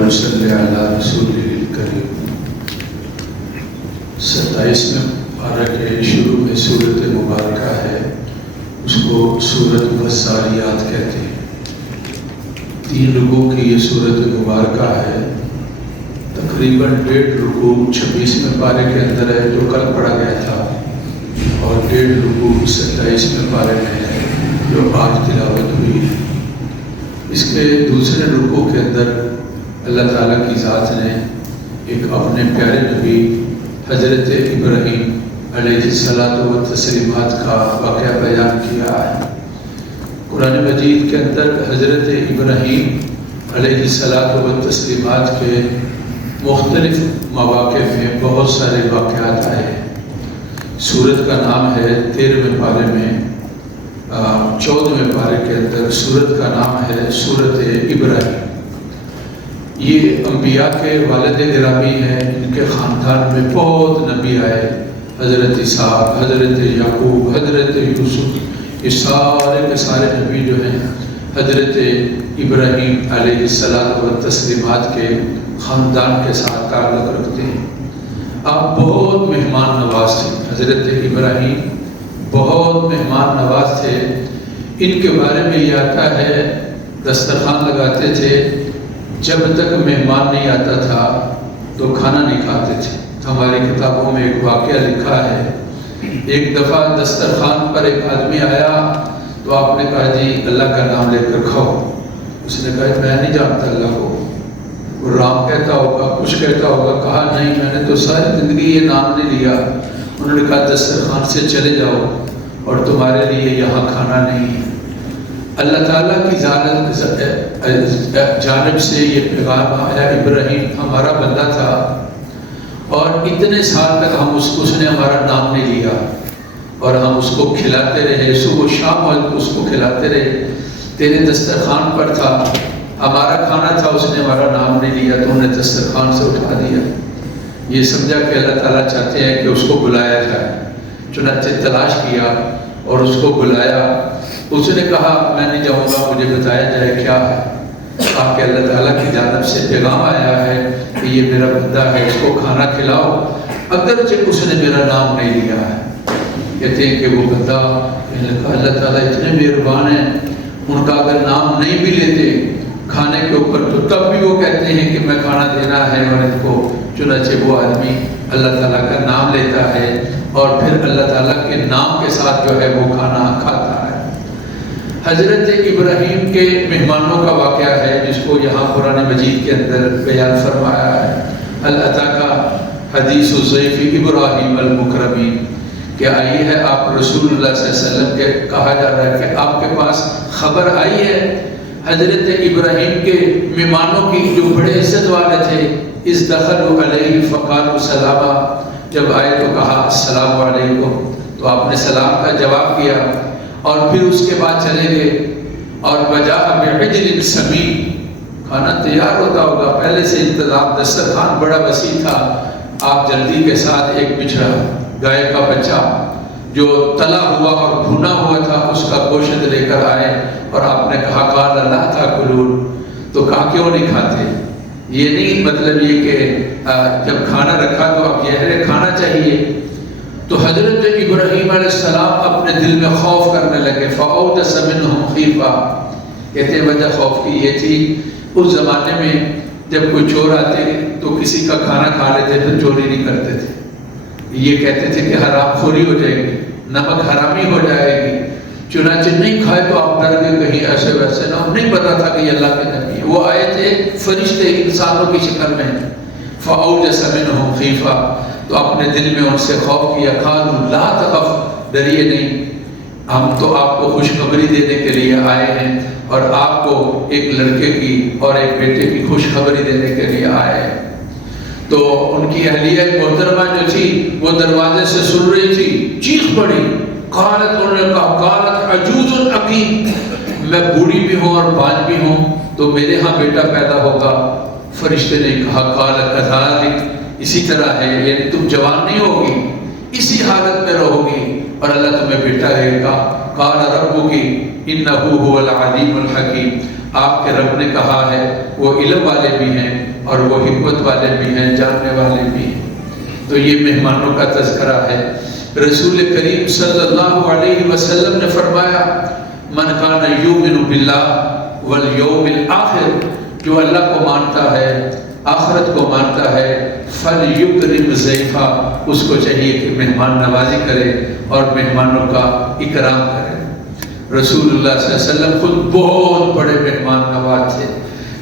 ونصلی علی رسولہ الکریم۔ 27ویں پارہ کے شروع میں سورت مبارکہ ہے، اس کو سورت والذاریات کہتے ہیں۔ 3 رکوع کی یہ سورت مبارکہ ہے، تقریباً 1.5 رکوع 26ویں پارے کے اندر ہے جو کل پڑھا گیا تھا، اور 1.5 رکوع 27ویں پارے میں ہے جو آج تلاوت ہوئی ہے۔ اس کے دوسرے رکوع کے اندر اللہ تعالیٰ کی ذات نے ایک اپنے پیارے نبی حضرت ابراہیم علیہ الصلاۃ والتسلیمات کا واقعہ بیان کیا ہے۔ قرآن مجید کے اندر حضرت ابراہیم علیہ الصلاۃ والتسلیمات کے مختلف مواقع میں بہت سارے واقعات آئے ہیں۔ سورت کا نام ہے 13ویں پارے میں 14ویں پارے کے اندر سورت کا نام ہے سورت ابراہیم۔ یہ انبیاء کے والد گرامی ہیں، ان کے خاندان میں بہت نبی آئے، حضرت اسحاق، حضرت یعقوب، حضرت یوسف، یہ سارے کے سارے نبی جو ہیں حضرت ابراہیم علیہ الصلاۃ والتسلیمات کے خاندان کے ساتھ تعلق رکھتے ہیں۔ آپ بہت مہمان نواز تھے، حضرت ابراہیم بہت مہمان نواز تھے۔ ان کے بارے میں یہ آتا ہے دسترخوان لگاتے تھے، جب تک مہمان نہیں آتا تھا تو کھانا نہیں کھاتے تھے۔ ہماری کتابوں میں ایک واقعہ لکھا ہے، ایک دفعہ دسترخوان پر ایک آدمی آیا تو آپ نے کہا جی اللہ کا نام لے کر کھاؤ۔ اس نے کہا میں نہیں جانتا اللہ کو، وہ رام کہتا ہوگا، کچھ کہتا ہوگا۔ کہا نہیں، میں نے تو ساری زندگی یہ نام نہیں لیا۔ انہوں نے کہا دسترخوان سے چلے جاؤ اور تمہارے لیے یہاں کھانا نہیں ہے۔ اللہ تعالیٰ کی جانب سے یہ پیغام آیا، ابراہیم ہمارا بندہ تھا اور اتنے سال تک اس نے ہمارا نام نہیں لیا، اور ہم اس کو کھلاتے رہے، صبح و شام اس کو کھلاتے رہے، تیرے دسترخوان پر تھا، ہمارا کھانا تھا، اس نے ہمارا نام نہیں لیا تو انہیں دسترخوان سے اٹھا دیا۔ یہ سمجھا کہ اللہ تعالیٰ چاہتے ہیں کہ اس کو بلایا جائے، چنانچہ تلاش کیا اور اس کو بلایا۔ اس نے کہا میں نہیں جاؤں گا، مجھے بتایا جائے کیا ہے۔ کہا کہ اللہ تعالیٰ کی جانب سے پیغام آیا ہے کہ یہ میرا بندہ ہے، اس کو کھانا کھلاؤ، اگرچہ اس نے میرا نام نہیں لیا ہے۔ کہتے ہیں کہ وہ بندہ، اللہ تعالیٰ اتنے مہربان ہیں، ان کا اگر نام نہیں بھی لیتے کھانے کے اوپر تو تب بھی وہ کہتے ہیں کہ میں کھانا دینا ہے اور ان کو۔ چنانچہ وہ آدمی اللہ تعالیٰ کا نام لیتا ہے اور پھر اللہ تعالیٰ کے نام کے ساتھ جو ہے وہ کھانا کھاتا ہے۔ حضرت ابراہیم کے مہمانوں کا واقعہ ہے جس کو یہاں قرآن مجید کے اندر بیان فرمایا ہے۔ اللہ تعالیٰ حدیث ضیف ابراہیم المکرمین کہ آئی ہے، آپ رسول اللہ صلی اللہ علیہ وسلم کے کہا جا رہا ہے کہ آپ کے پاس خبر آئی ہے حضرت ابراہیم کے مہمانوں کی جو بڑے عزت والے تھے، اس دخلوا علیہ فقالوا سلاما، جب آئے تو کہا السلام علیکم، تو آپ نے سلام کا جواب کیا اور پھر اس کے بعد چلے گئے۔ اور وجاء بعجل سمین، کھانا تیار ہوتا ہوگا، پہلے سے انتظام، دسترخوان بڑا وسیع تھا۔ آپ جلدی کے ساتھ ایک بچھڑا گائے کا بچہ جو تلا ہوا اور بھونا ہوا تھا اس کا گوشت لے کر آئے، اور آپ نے کہا قال لا تاکلون، تو کہا کیوں نہیں کھاتے؟ یہ نہیں مطلب یہ کہ جب کھانا رکھا تو اب یہ کھانا چاہیے۔ تو حضرت ابراہیم علیہ السلام اپنے دل میں خوف کرنے لگے، فَأَوْجَسَ مِنْهُمْ خِیفَةً، کہتے وجہ خوف کی یہ تھی، اس زمانے میں جب کوئی چور آتے تو کسی کا کھانا کھا لیتے تو چوری نہیں کرتے تھے، یہ کہتے تھے کہ حرام خوری ہو جائے گی، نمک حرامی ہو جائے گی، چنانچہ نہیں کھائے تو آپ ڈر گئے کہیں ایسے ویسے نہ ہو۔ نہیں پتا تھا کہ یہ اللہ کے نبی ہے، وہ آئے تھے فرشتے انسانوں کی شکل میں، فَأَوْجَسَ مِنْهُمْ خِیفَةً، تو اپنے دل میں ان سے خوف کیا، قالوا لا تخف، ڈریے نہیں، ہم تو آپ کو خوشخبری دینے کے لیے آئے ہیں اور آپ کو ایک لڑکے کی اور ایک بیٹے کی خوشخبری دینے کے لیے آئے ہیں۔ تو ان کی اہلیہ محترمہ جو تھی وہ دروازے سے سن رہی تھی، چیخ پڑی، قالت، انہوں نے کہا قالت عجوز عقیم، میں بوڑھی بھی ہوں اور بانج بھی ہوں تو میرے ہاں بیٹا پیدا ہوگا۔ فرشتے نے کہا قالت کذالک، اسی طرح ہے، یعنی تم جوان نہیں ہوگی، اسی حالت میں رہو گی اور اللہ تمہیں بیٹا دے گا۔ قال ربک انہ هو العلیم الحکیم، آپ کے رب نے کہا ہے وہ علم والے بھی ہیں اور وہ حکمت والے بھی ہیں، جاننے والے بھی ہیں۔ تو یہ مہمانوں کا تذکرہ ہے۔ رسول کریم صلی اللہ علیہ وسلم نے فرمایا من کان یؤمن باللہ والیوم الآخر، جو اللہ کو مانتا ہے، آخرت کو مانتا ہے، فلیکرم ضیفہ، اس کو چاہیے کہ مہمان نوازی کرے اور مہمانوں کا اکرام کرے۔ رسول اللہ صلی اللہ علیہ وسلم خود بہت بڑے مہمان نواز تھے۔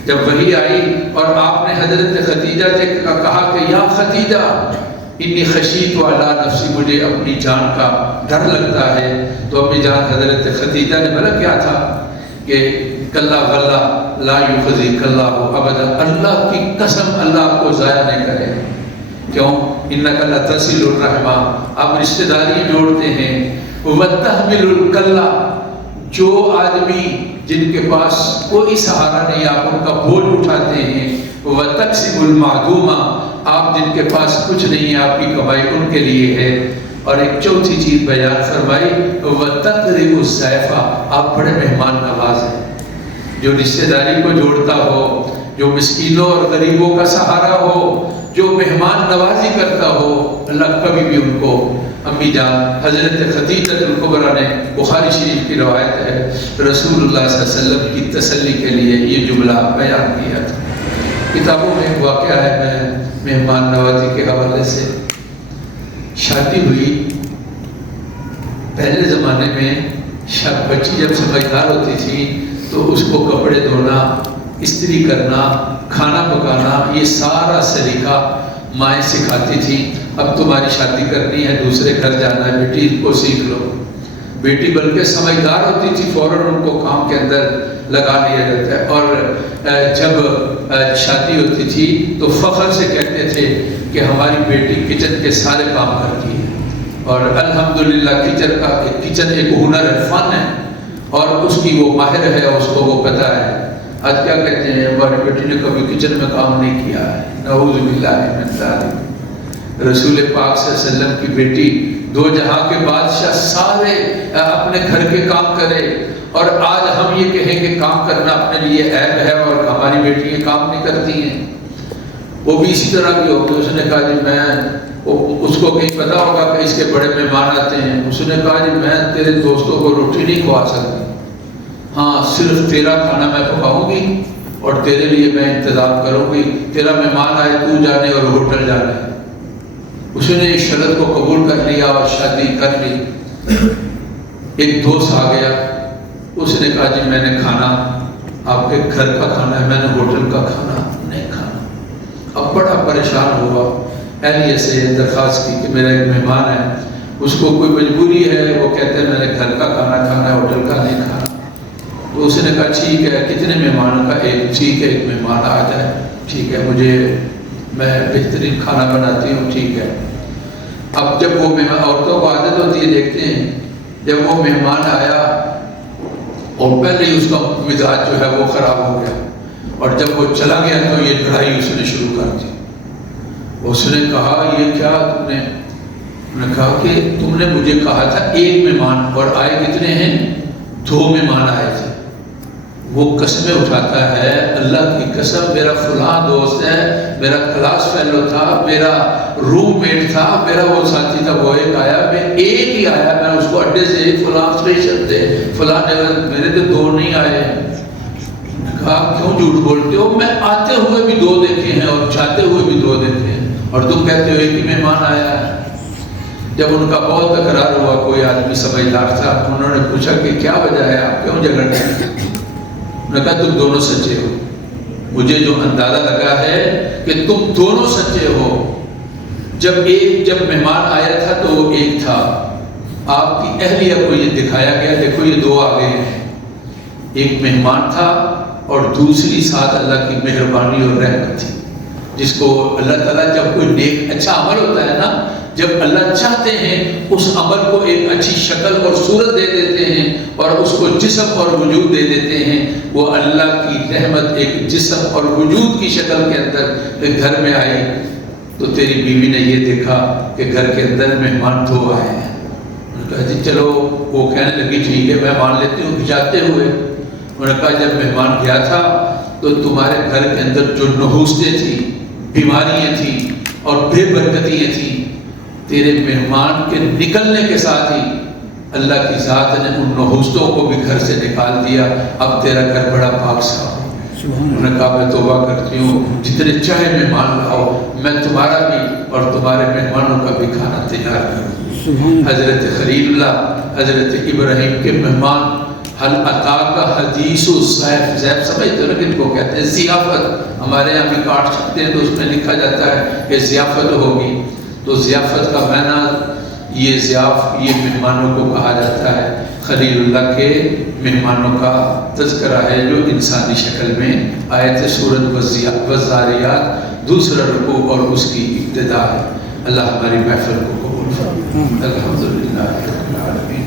جب وحی آئی اور آپ نے حضرت خدیجہ سے کہا کہ یا خدیجہ انی خشیت علی نفسی، مجھے اپنی جان کا ڈر لگتا ہے، تو اپنی جان حضرت خدیجہ نے بولا کیا تھا کہ کلا واللہ لا یخزیک اللہ ابدا، اللہ کی قسم اللہ آپ کو ضائع نہیں کرے۔ کیوں؟ انک لتصل الرحمہ، آپ رشتہ داری جوڑتے ہیں۔ وتحمل الکلہ، جو آدمی جن کے پاس کوئی سہارا نہیں آپ ان کا بوجھ اٹھاتے ہیں۔ وتکسب المعدومہ، آپ جن کے پاس کچھ نہیں ہے آپ کی کمائی ان کے لیے ہے۔ اور ایک چوتھی چیز بیان فرمائی وتقرب الضیفہ، آپ بڑے مہمان نواز ہیں۔ جو رشتہ داری کو جوڑتا ہو، جو مسکینوں اور غریبوں کا سہارا ہو، جو مہمان نوازی کرتا ہو، اللہ کبھی بھی ان کو، امی جان حضرت خدیجہ الکبریٰ نے، بخاری شریف کی روایت ہے، رسول اللہ صلی اللہ علیہ وسلم کی تسلی کے لیے یہ جملہ بیان کیا تھا۔ کتابوں میں ایک واقعہ ہے، میں مہمان نوازی کے حوالے سے، شادی ہوئی، پہلے زمانے میں بچی جب سمجھدار ہوتی تھی تو اس کو کپڑے دھونا، استری کرنا، کھانا پکانا، یہ سارا سلیقہ مائیں سکھاتی تھی۔ اب تمہاری شادی کرنی ہے، دوسرے گھر جانا ہے، بیٹی ان کو سیکھ لو۔ بیٹی بلکہ سمجھدار ہوتی تھی، فوراً ان کو کام کے اندر لگا لیا جاتا ہے۔ اور جب شادی ہوتی تھی تو فخر سے کہتے تھے کہ ہماری بیٹی کچن کے سارے کام کرتی ہے، اور الحمدللہ کچن ایک ہنر ہے، فن ہے، اور اس کی وہ ماہر ہے، اس کو وہ پتہ ہے۔ آج کیا کہتے ہیں ہماری بیٹی نے کبھی کچن میں کام نہیں کیا ہے، نعوذ باللہ من ذالک۔ رسول پاک صلی اللہ علیہ وسلم کی بیٹی دو جہاں کے بادشاہ سارے اپنے گھر کے کام کرے، اور آج ہم یہ کہیں کہ کام کرنا اپنے لیے عیب ہے اور ہماری بیٹیاں کام نہیں کرتی ہیں۔ وہ بھی اسی طرح کی ہوگی۔ اس نے کہا جی میں، اس کو کہیں پتا ہوگا کہ اس کے بڑے مہمان آتے ہیں، اس نے کہا جی میں تیرے دوستوں کو روٹی نہیں کھوا سکتی، ہاں صرف تیرا کھانا میں پکاؤں گی اور تیرے لیے میں انتظام کروں گی، تیرا مہمان آئے تو جانے اور ہوٹل جانے۔ اس نے اس شرط کو قبول کر لیا اور شادی کر لی۔ ایک دوست آ گیا، اس نے کہا جی میں نے کھانا آپ کے گھر کا کھانا ہے، میں نے ہوٹل کا کھانا نہیں کھانا۔ اب بڑا پریشان ہوا، اہلیہ سے درخواست کی کہ میرا ایک مہمان ہے، اس کو کوئی مجبوری ہے، وہ کہتے ہیں میں نے گھر کا کھانا کھانا ہے، ہوٹل کا نہیں کھانا۔ تو اس نے کہا ٹھیک ہے، کتنے مہمانوں کا؟ ایک۔ ٹھیک ہے، ایک مہمان آ جائے، ٹھیک ہے، میں بہترین کھانا بناتی ہوں، ٹھیک ہے۔ اب جب وہ مہمان، عورتوں کو عادت ہوتی ہے، دیکھتے ہیں جب وہ مہمان آیا اور پہلے ہی اس کا مزاج جو ہے وہ خراب ہو گیا، اور جب وہ چلا گیا تو یہ لڑائی اس نے شروع کر دی۔ اس نے کہا یہ کیا تم نے؟ انہوں نے کہا کہ تم نے مجھے کہا تھا ایک مہمان، اور آئے کتنے ہیں؟ 2 مہمان آئے تھے۔ وہ قسمیں اٹھاتا ہے، اللہ کی قسم میرا فلاں دوست ہے، میرا کلاس فیلو تھا، میرا روم میٹ تھا، میرا وہ ساتھی تھا، وہ ایک آیا، میں ایک ہی آیا، میں اس کو اڈے سے فلاں اسٹیشن سے فلاں جگہ، میرے تو 2 نہیں آئے۔ کہا کیوں جھوٹ بولتے ہو؟ میں آتے ہوئے بھی 2 دیکھے ہیں اور جاتے ہوئے بھی 2 دیکھے ہیں، اور تم کہتے ہو ایک ہی مہمان آیا ہے۔ جب ان کا بہت تکرار ہوا، کوئی آدمی سمجھدار تھا، انہوں نے پوچھا کہ کیا وجہ ہے، آپ کیوں جھگڑ رہے ہیں؟ انہوں نے کہا تم دونوں سچے ہو، مجھے جو اندازہ لگا ہے کہ تم دونوں سچے ہو۔ جب مہمان آیا تھا تو وہ ایک تھا، آپ کی اہلیہ کو یہ دکھایا گیا، دیکھو یہ 2 آ گئے ہیں، ایک مہمان تھا اور دوسری ساتھ اللہ کی مہربانی اور رحمت تھی، جس کو اللہ تعالیٰ جب کوئی نیک اچھا عمل ہوتا ہے نا، جب اللہ چاہتے ہیں اس عمل کو ایک اچھی شکل اور صورت دے دیتے ہیں اور اس کو جسم اور وجود دے دیتے ہیں۔ وہ اللہ کی رحمت ایک جسم اور وجود کی شکل کے اندر گھر میں آئی، تو تیری بیوی نے یہ دیکھا کہ گھر کے اندر مہمان 2 آئے ہیں۔ کہا جی چلو، وہ کہنے لگی ٹھیک ہے میں مان لیتی ہوں، جاتے ہوئے انہوں نے کہا جب مہمان گیا تھا تو تمہارے گھر کے اندر جو نحوستیں تھیں، بیماریاں تھیں اور بے برکتیاں تھیں، تیرے مہمان کے نکلنے کے ساتھ ہی اللہ کی ذات نے ان نحوستوں کو بھی گھر سے نکال دیا، اب تیرا گھر بڑا پاک صاف ہو گیا۔ انہوں نے کہا میں توبہ کرتی ہوں، جتنے چاہے مہمان لاؤ، میں تمہارا بھی اور تمہارے مہمانوں کا بھی کھانا تیار کروں۔ حضرت خلیل اللہ، حضرت ابراہیم کے مہمان، حل عطا کا حدیث و ضیف، ضیف سمجھتے ہو کن کو کہتے ہیں؟ ضیافت۔ ہمارے یہاں بھی کارڈ چھپتے ہیں تو اس میں لکھا جاتا ہے کہ ضیافت ہوگی، تو ضیافت کا معنی یہ ضیاف، یہ مہمانوں کو کہا جاتا ہے۔ خلیل اللہ کے مہمانوں کا تذکرہ ہے جو انسانی شکل میں آیت سورۃ والذاریات دوسرا رکوع اور اس کی ابتدا ہے۔ اللہ ہماری محفل کو قبول فرمائے۔ الحمدللہ رب العالمین۔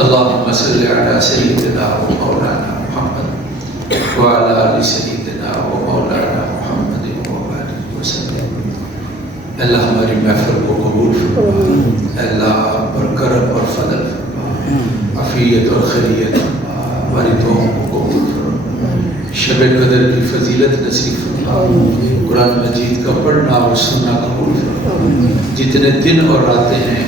اللہم صلی علی سیدنا و مولانا محمد وعلی آل سیدنا و مولانا محمد وبارک وسلم۔ اللہ ہماری محفل کو قبول فرما، اللہ پر کرم اور فضل فرما، عافیت اور خیریت فرما، ہماری دعاؤں کو قبول فرما، شب قدر کی فضیلت نصیب فرما، قرآن مجید کا پڑھنا اور سننا قبول فرما، جتنے دن اور راتیں ہیں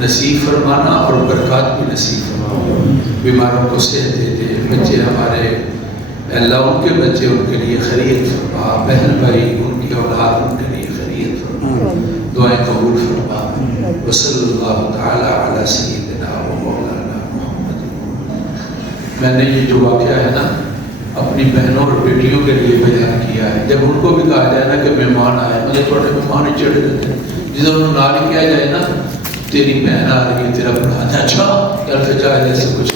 نصیب فرمانا اور برکات بھی نصیب فرما، بیماروں کو صحت دے دے، بچے ہمارے اللہ ان کے بچے ان کے لیے خیریت فرما، بہن بھائی ان کی اولاد ان کے لیے خیریت فرما، دعائیں قبول فرما۔ وصلی اللہ تعالی علی سیدنا و مولانا محمد۔ میں نے یہ جو واقعہ ہے نا اپنی بہنوں اور بیٹیوں کے لیے بیان کیا ہے، جب ان کو بھی کہا جائے نا کہ مہمان آئے، مجھے تھوڑے مہمان ہی چڑھ دیتے ہیں، جسے انہوں نے نہ کیا جائے نا تیری بہن آ رہی ہے، تیرا بڑھانا، اچھا کل سے جائے جیسے کچھ